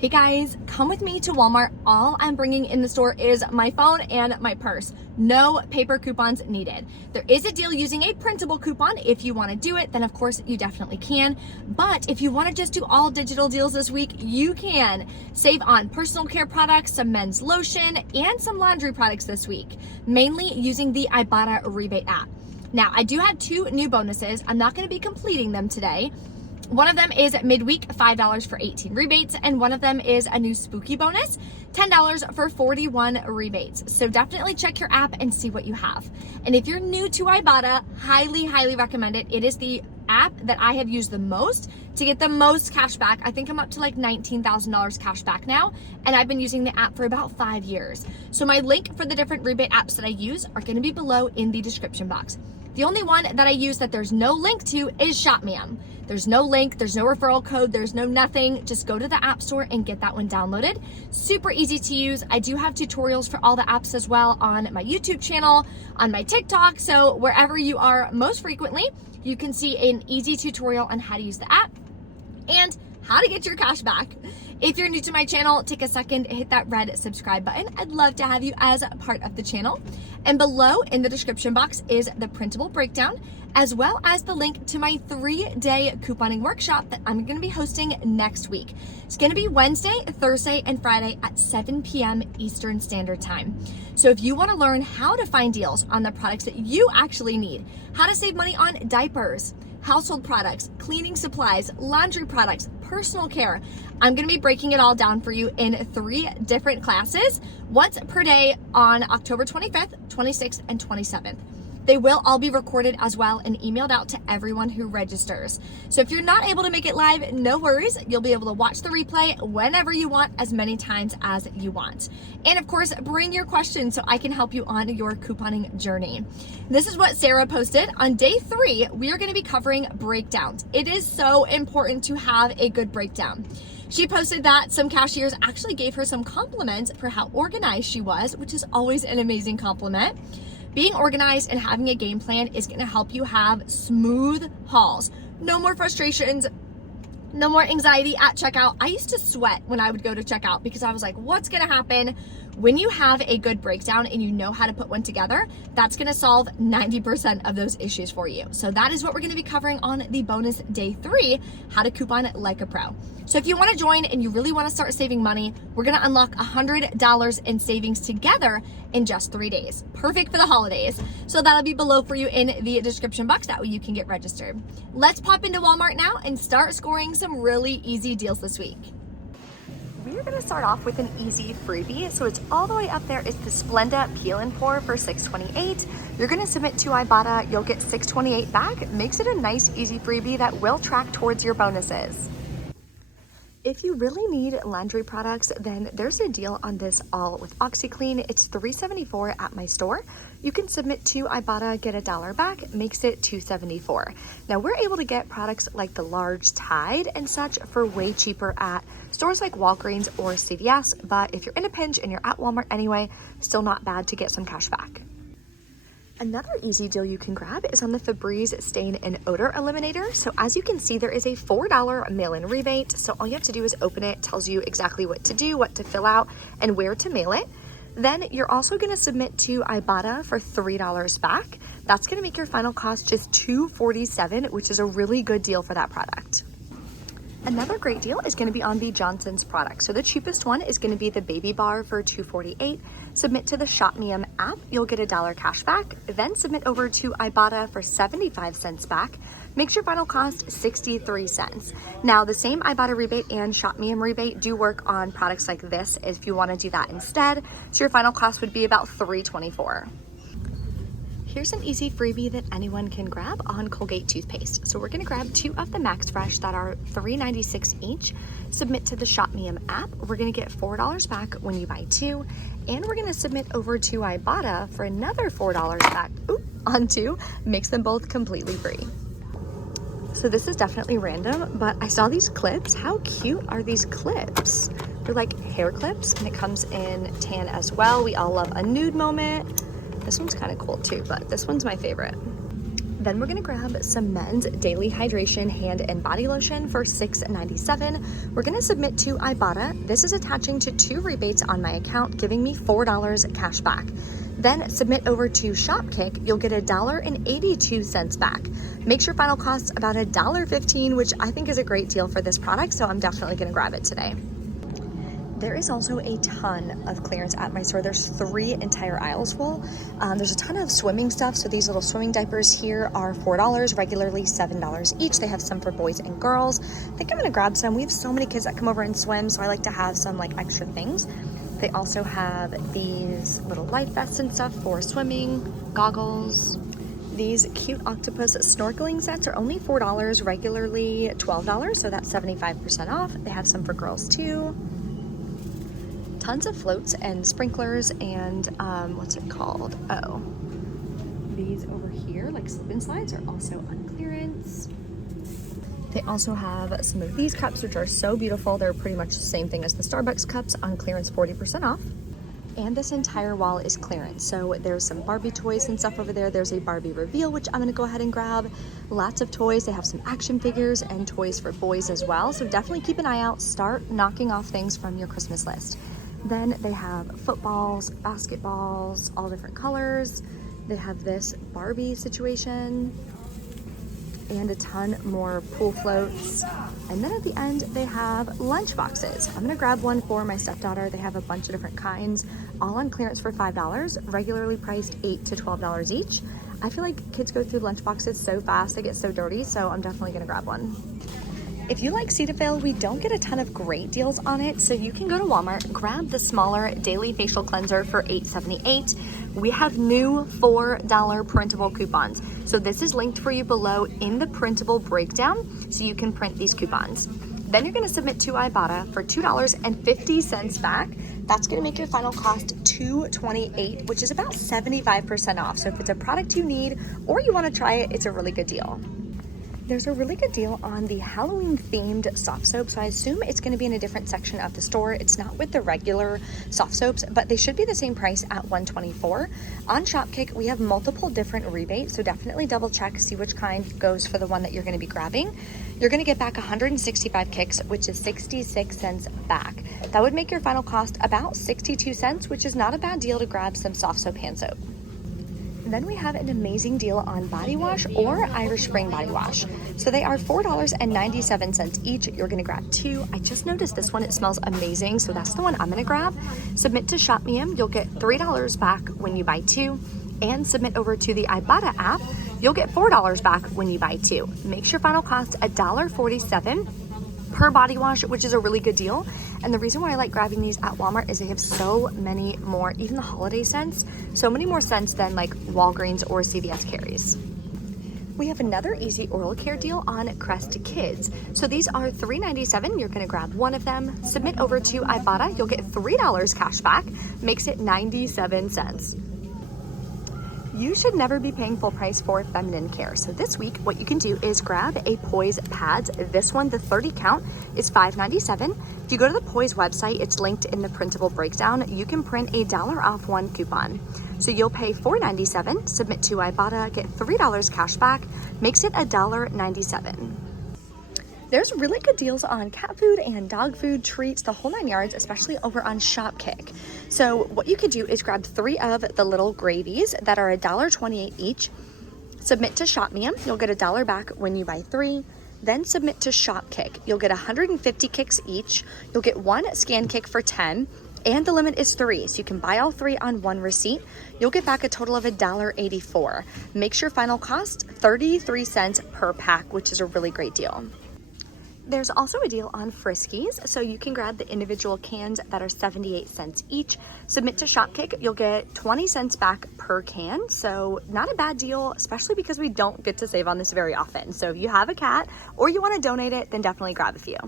Hey guys, come with me to Walmart. All I'm bringing in the store is my phone and my purse. No paper coupons needed. There is a deal using a printable coupon. If you want to do it, then of course you definitely can. But if you want to just do all digital deals this week, you can. Save on personal care products, some men's lotion, and some laundry products this week, mainly using the Ibotta rebate app. Now, I do have two new bonuses. I'm not going to be completing them today. One of them is midweek, $5 for 18 rebates, and one of them is a new spooky bonus, $10 for 41 rebates. So definitely check your app and see what you have. And if you're new to Ibotta, highly, highly recommend it. It is the app that I have used the most to get the most cash back. I think I'm up to like $19,000 cash back now, and I've been using the app for about 5 years. So my link for the different rebate apps that I use are going to be below in the description box. The only one that I use that there's no link to is ShopMam. There's no link, there's no referral code, there's no nothing. Just go to the App Store and get that one downloaded. Super easy to use. I do have tutorials for all the apps as well on my YouTube channel, on my TikTok. So wherever you are most frequently, you can see an easy tutorial on how to use the app and how to get your cash back. If you're new to my channel, take a second, hit that red subscribe button. I'd love to have you as a part of the channel. And below in the description box is the printable breakdown, as well as the link to my 3-day couponing workshop that I'm gonna be hosting next week. It's gonna be Wednesday, Thursday, and Friday at 7 p.m. Eastern Standard Time. So if you wanna learn how to find deals on the products that you actually need, how to save money on diapers, household products, cleaning supplies, laundry products, personal care, I'm gonna be breaking it all down for you in 3 different classes, once per day on October 25th, 26th, and 27th. They will all be recorded as well and emailed out to everyone who registers. So if you're not able to make it live, no worries. You'll be able to watch the replay whenever you want, as many times as you want. And of course, bring your questions so I can help you on your couponing journey. This is what Sarah posted. On day 3, we are going to be covering breakdowns. It is so important to have a good breakdown. She posted that some cashiers actually gave her some compliments for how organized she was, which is always an amazing compliment. Being organized and having a game plan is going to help you have smooth hauls. No more frustrations, no more anxiety at checkout. I used to sweat when I would go to checkout because I was like, what's going to happen? When you have a good breakdown and you know how to put one together, that's going to solve 90% of those issues for you. So that is what we're going to be covering on the bonus day 3, how to coupon like a pro. So if you want to join and you really want to start saving money, we're going to unlock $100 in savings together in just 3 days. Perfect for the holidays. So that'll be below for you in the description box. That way you can get registered. Let's pop into Walmart now and start scoring some really easy deals this week. We're going to start off with an easy freebie. So it's all the way up there. It's the Splenda Peel and Pour for $6.28. You're going to submit to Ibotta. You'll get $6.28 back. It makes it a nice, easy freebie that will track towards your bonuses. If you really need laundry products, then there's a deal on this all with OxyClean. It's $3.74 at my store. You can submit to Ibotta, get $1 back, makes it $2.74. Now we're able to get products like the large Tide and such for way cheaper at stores like Walgreens or CVS, but if you're in a pinch and you're at Walmart anyway, still not bad to get some cash back. Another easy deal you can grab is on the Febreze Stain and Odor Eliminator. So as you can see, there is a $4 mail-in rebate. So all you have to do is open it, tells you exactly what to do, what to fill out, and where to mail it. Then you're also going to submit to Ibotta for $3 back. That's going to make your final cost just $2.47, which is a really good deal for that product. Another great deal is going to be on the Johnson's product. So the cheapest one is going to be the Baby Bar for $2.48. Submit to the ShopMam app, you'll get $1 cash back. Then submit over to Ibotta for 75 cents back. Makes your final cost 63 cents. Now the same Ibotta rebate and ShopMam rebate do work on products like this if you want to do that instead. So your final cost would be about $3.24. Here's an easy freebie that anyone can grab on Colgate toothpaste. So we're gonna grab 2 of the Max Fresh that are $3.96 each, submit to the ShopMam app. We're gonna get $4 back when you buy 2, and we're gonna submit over to Ibotta for another $4 back on 2, makes them both completely free. So this is definitely random, but I saw these clips. How cute are these clips? They're like hair clips, and it comes in tan as well. We all love a nude moment. This one's kind of cool too, but this one's my favorite. Then we're gonna grab some men's daily hydration hand and body lotion for $6.97. We're gonna submit to Ibotta. This is attaching to 2 rebates on my account, giving me $4 cash back. Then submit over to Shopkick, you'll get $1.82 back. Makes your final cost about $1.15, which I think is a great deal for this product, so I'm definitely gonna grab it today. There is also a ton of clearance at my store. There's 3 entire aisles full. There's a ton of swimming stuff. So these little swimming diapers here are $4, regularly $7 each. They have some for boys and girls. I think I'm gonna grab some. We have so many kids that come over and swim, so I like to have some like extra things. They also have these little life vests and stuff for swimming, goggles. These cute octopus snorkeling sets are only $4, regularly $12, so that's 75% off. They have some for girls too. Tons of floats and sprinklers and what's it called? Oh, these over here, like slip and slides, are also on clearance. They also have some of these cups, which are so beautiful. They're pretty much the same thing as the Starbucks cups, on clearance, 40% off. And this entire wall is clearance. So there's some Barbie toys and stuff over there. There's a Barbie reveal, which I'm gonna go ahead and grab. Lots of toys. They have some action figures and toys for boys as well. So definitely keep an eye out. Start knocking off things from your Christmas list. Then they have footballs, basketballs, all different colors. They have this Barbie situation and a ton more pool floats. And then at the end, they have lunch boxes. I'm gonna grab one for my stepdaughter. They have a bunch of different kinds, all on clearance for $5, regularly priced $8 to $12 each. I feel like kids go through lunch boxes so fast, they get so dirty, so I'm definitely gonna grab one. If you like Cetaphil, we don't get a ton of great deals on it, so you can go to Walmart, grab the smaller daily facial cleanser for $8.78. We have new $4 printable coupons. So this is linked for you below in the printable breakdown, so you can print these coupons. Then you're gonna submit to Ibotta for $2.50 back. That's gonna make your final cost $2.28, which is about 75% off. So if it's a product you need or you wanna try it, it's a really good deal. There's a really good deal on the Halloween themed soft soap, so I assume it's going to be in a different section of the store. It's not with the regular soft soaps, but they should be the same price at $124. On Shopkick, we have multiple different rebates, so definitely double check, see which kind goes for the one that you're going to be grabbing. You're going to get back 165 kicks, which is 66 cents back. That would make your final cost about 62 cents, which is not a bad deal to grab some soft soap hand soap. Then we have an amazing deal on body wash or Irish Spring body wash. So they are $4.97 each. You're gonna grab 2. I just noticed this one, it smells amazing, so that's the one I'm gonna grab. Submit to ShopMeum, you'll get $3 back when you buy 2. And submit over to the Ibotta app, you'll get $4 back when you buy 2. Makes your final cost $1.47 per body wash, which is a really good deal. And the reason why I like grabbing these at Walmart is they have so many more, even the holiday scents, so many more scents than like Walgreens or CVS carries. We have another easy oral care deal on Crest Kids. So these are $3.97. You're gonna grab one of them, submit over to Ibotta, you'll get $3 cash back, makes it 97 cents. You should never be paying full price for feminine care. So this week, what you can do is grab a Poise pads. This one, the 30 count, is $5.97. If you go to the Poise website, it's linked in the printable breakdown. You can print a $1 off 1 coupon. So you'll pay $4.97, submit to Ibotta, get $3 cash back, makes it $1.97. There's really good deals on cat food and dog food, treats, the whole 9 yards, especially over on Shopkick. So what you could do is grab 3 of the little gravies that are $1.28 each, submit to ShopMeum, you'll get $1 back when you buy 3, then submit to Shopkick. You'll get 150 kicks each, you'll get 1 scan kick for 10, and the limit is 3, so you can buy all 3 on 1 receipt. You'll get back a total of $1.84. Makes your final cost 33 cents per pack, which is a really great deal. There's also a deal on Friskies, so you can grab the individual cans that are 78 cents each. Submit to Shopkick, you'll get 20 cents back per can, so not a bad deal, especially because we don't get to save on this very often. So if you have a cat or you want to donate it, then definitely grab a few.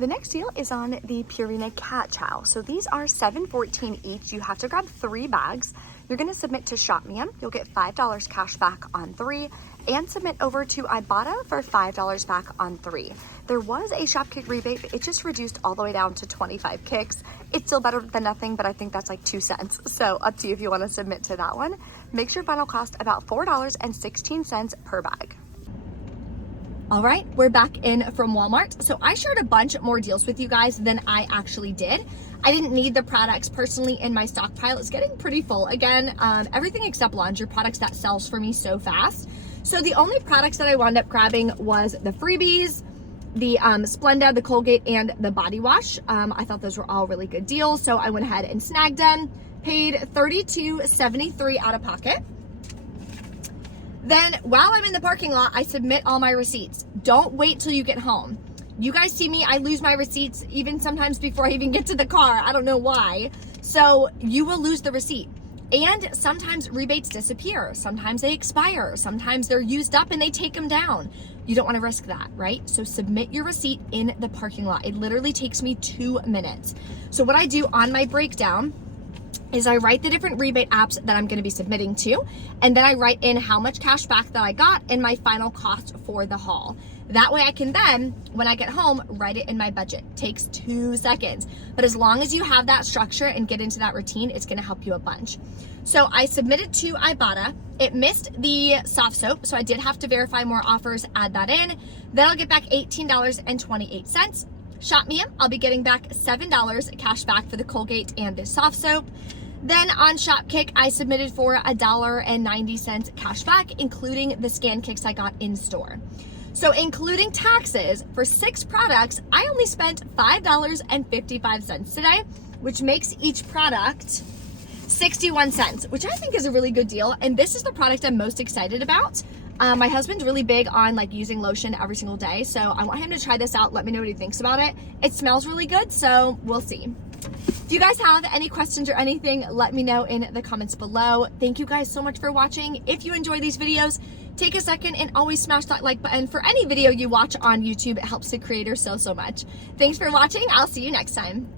The next deal is on the Purina Cat Chow. So these are $7.14 each. You have to grab 3 bags. you're gonna submit to ShopMe. You'll get $5 cash back on 3, and submit over to Ibotta for $5 back on 3. There was a Shopkick rebate, but it just reduced all the way down to 25 kicks. It's still better than nothing, but I think that's like 2 cents. So up to you if you wanna submit to that one. Makes your final cost about $4.16 per bag. All right, we're back in from Walmart. So I shared a bunch more deals with you guys than I actually did. I didn't need the products personally in my stockpile. It's getting pretty full again. Everything except laundry products, that sells for me so fast. So the only products that I wound up grabbing was the freebies, the Splenda, the Colgate, and the body wash. I thought those were all really good deals. So I went ahead and snagged them, paid $32.73 out of pocket. Then while I'm in the parking lot, I submit all my receipts. Don't wait till you get home. You guys see me, I lose my receipts even sometimes before I even get to the car. I don't know why. So you will lose the receipt. And sometimes rebates disappear. Sometimes they expire. Sometimes they're used up and they take them down. You don't want to risk that, right? So submit your receipt in the parking lot. It literally takes me 2 minutes. So what I do on my breakdown is I write the different rebate apps that I'm going to be submitting to, and then I write in how much cash back that I got and my final cost for the haul. That way I can then, when I get home, write it in my budget. Takes 2 seconds. But as long as you have that structure and get into that routine, it's going to help you a bunch. So I submitted to Ibotta. It missed the soft soap, so I did have to verify more offers, add that in. Then I'll get back $18.28. ShopMe, I'll be getting back $7 cash back for the Colgate and the soft soap. Then on Shopkick, I submitted for $1.90 cash back, including the scan kicks I got in store. So including taxes, for 6 products, I only spent $5.55 today, which makes each product 61 cents, which I think is a really good deal. And this is the product I'm most excited about. My husband's really big on like using lotion every single day, so I want him to try this out. Let me know what he thinks about it. It smells really good, so we'll see. If you guys have any questions or anything, let me know in the comments below. Thank you guys so much for watching. If you enjoy these videos, take a second and always smash that like button for any video you watch on YouTube. It helps the creator so much. Thanks for watching. I'll see you next time.